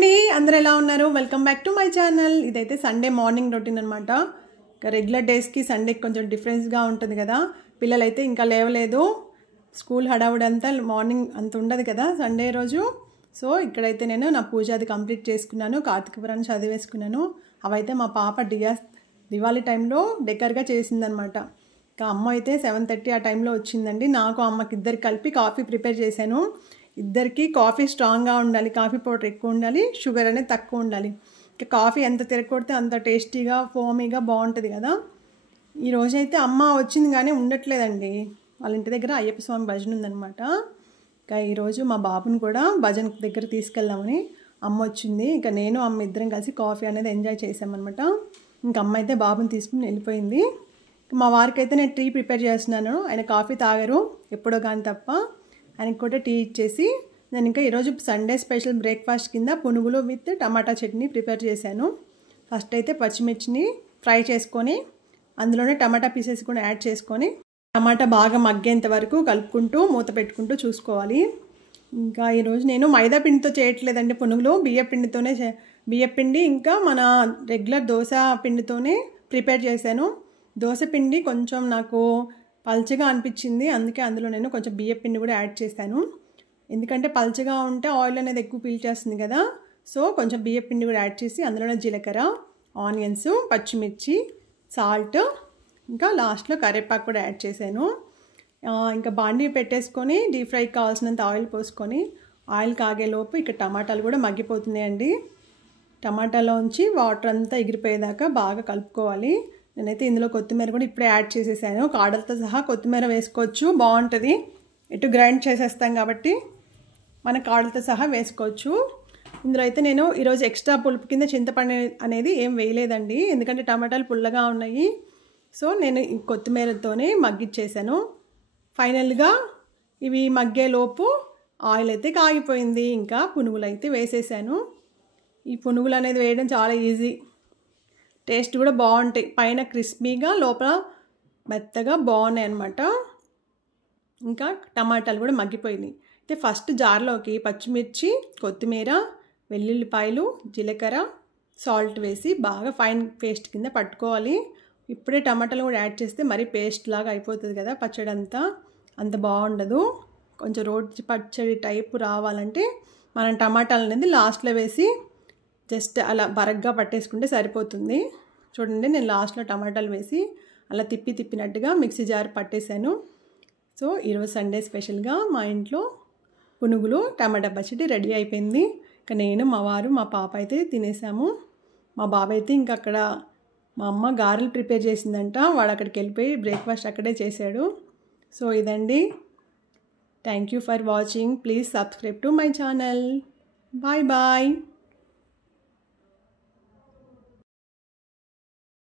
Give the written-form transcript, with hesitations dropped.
అండి అందరూ ఎలా ఉన్నారు? Welcome back to my channel. ఇదైతే సండే మార్నింగ్ రొటీన్ అనమాట. రెగ్యులర్ డేస్కి సండేకి కొంచెం డిఫరెన్స్గా ఉంటుంది కదా. పిల్లలైతే ఇంకా లేవలేదు. స్కూల్ హడావుడి అంతా మార్నింగ్ అంత ఉండదు కదా సండే రోజు. సో ఇక్కడైతే నేను నా పూజ అది కంప్లీట్ చేసుకున్నాను. కార్తీక పురాణం చదివేసుకున్నాను. అవైతే మా పాప దివాళీ టైంలో డెకర్గా చేసిందనమాట. ఇంకా అమ్మ అయితే 7:30 ఆ టైంలో వచ్చిందండి. నాకు అమ్మకి ఇద్దరికి కలిపి కాఫీ ప్రిపేర్ చేశాను. ఇద్దరికి కాఫీ స్ట్రాంగ్గా ఉండాలి, కాఫీ పౌడర్ ఎక్కువ ఉండాలి, షుగర్ అనేది తక్కువ ఉండాలి. ఇంకా కాఫీ ఎంత తిరగకొడితే అంత టేస్టీగా ఫోమీగా బాగుంటుంది కదా. ఈరోజైతే అమ్మ వచ్చింది కానీ ఉండట్లేదండి. వాళ్ళ ఇంటి దగ్గర అయ్యప్ప స్వామి భజన ఉందనమాట. ఇంకా ఈరోజు మా బాబుని కూడా భజన దగ్గర తీసుకెళ్దామని అమ్మ వచ్చింది. ఇంకా నేను అమ్మ ఇద్దరం కలిసి కాఫీ అనేది ఎంజాయ్ చేసామన్నమాట. ఇంకా అమ్మ అయితే బాబుని తీసుకుని వెళ్ళిపోయింది. మా వారికి అయితే నేను టీ ప్రిపేర్ చేస్తున్నాను. ఆయన కాఫీ తాగరు ఎప్పుడో కానీ తప్ప. ఆయనకి కూడా టీ ఇచ్చేసి నేను ఇంకా ఈరోజు సండే స్పెషల్ బ్రేక్ఫాస్ట్ కింద పునుగులు విత్ టమాటా చట్నీ ప్రిపేర్ చేశాను. ఫస్ట్ అయితే పచ్చిమిర్చిని ఫ్రై చేసుకొని అందులోనే టమాటా పీసెస్ కూడా యాడ్ చేసుకొని టమాటా బాగా మగ్గేంత వరకు కలుపుకుంటూ మూత పెట్టుకుంటూ చూసుకోవాలి. ఇంకా ఈరోజు నేను మైదా పిండితో చేయట్లేదండి పునుగులు. బియ్యపిండి ఇంకా మన రెగ్యులర్ దోశ పిండితోనే ప్రిపేర్ చేశాను. దోశ పిండి కొంచెం నాకు పల్చగా అనిపించింది, అందుకే అందులో నేను కొంచెం బియ్యపిండి కూడా యాడ్ చేశాను. ఎందుకంటే పల్చగా ఉంటే ఆయిల్ అనేది ఎక్కువ పీల్చేస్తుంది కదా. సో కొంచెం బియ్యపిండి కూడా యాడ్ చేసి అందులోనే జీలకర్ర, ఆనియన్స్, పచ్చిమిర్చి, సాల్ట్, ఇంకా లాస్ట్లో కరివేపాకు కూడా యాడ్ చేశాను. ఇంకా బాండీ పెట్టేసుకొని డీప్ ఫ్రైకి కావాల్సినంత ఆయిల్ పోసుకొని ఆయిల్ కాగేలోపు ఇక్కడ టమాటాలు కూడా మగ్గిపోతున్నాయండి. టమాటాలోంచి వాటర్ అంతా ఎగిరిపోయేదాకా బాగా కలుపుకోవాలి. నేనైతే ఇందులో కొత్తిమీర కూడా ఇప్పుడే యాడ్ చేసేసాను. కాడలతో సహా కొత్తిమీర వేసుకోవచ్చు, బాగుంటుంది. ఇటు గ్రైండ్ చేసేస్తాం కాబట్టి మన కాడలతో సహా వేసుకోవచ్చు. ఇందులో అయితే నేను ఈరోజు ఎక్స్ట్రా పులుపు కింద చింతపండు అనేది ఏం వేయలేదండి, ఎందుకంటే టమాటాలు పుల్లగా ఉన్నాయి. సో నేను ఈ కొత్తిమీరతోనే మగ్గిచ్చేసాను. ఫైనల్గా ఇవి మగ్గేలోపు ఆయిల్ అయితే కాగిపోయింది. ఇంకా పునుగులు అయితే వేసేసాను. ఈ పునుగులు అనేది వేయడం చాలా ఈజీ, టేస్ట్ కూడా బాగుంటాయి. పైన క్రిస్పీగా లోపల మెత్తగా బాగున్నాయి అన్నమాట. ఇంకా టమాటాలు కూడా మగ్గిపోయినాయి. అయితే ఫస్ట్ జార్లోకి పచ్చిమిర్చి, కొత్తిమీర, వెల్లుల్లిపాయలు, జీలకర్ర, సాల్ట్ వేసి బాగా ఫైన్ పేస్ట్ కింద పట్టుకోవాలి. ఇప్పుడే టమాటాలు కూడా యాడ్ చేస్తే మరీ పేస్ట్ లాగా అయిపోతుంది కదా, పచ్చడి అంత బాగుండదు. కొంచెం రోటి పచ్చడి టైపు రావాలంటే మనం టమాటాలు అనేది లాస్ట్లో వేసి జస్ట్ అలా బరగ్గా పట్టేసుకుంటే సరిపోతుంది. చూడండి, నేను లాస్ట్లో టమాటాలు వేసి అలా తిప్పినట్టుగా మిక్సీ జార్ పట్టేశాను. సో ఈరోజు సండే స్పెషల్గా మా ఇంట్లో పునుగులు టమాటా పచ్చడి రెడీ అయిపోయింది. ఇంకా నేను, మా వారు, మా పాప అయితే తినేసాము. మా బాబాయ్ అయితే ఇంకా అక్కడ మా అమ్మ గారెలు ప్రిపేర్ చేసిందంట, వాడు అక్కడికి వెళ్ళిపోయి బ్రేక్ఫాస్ట్ అక్కడే చేశాడు. సో ఇదండి. Thank you for watching. Please subscribe to my channel. Bye bye.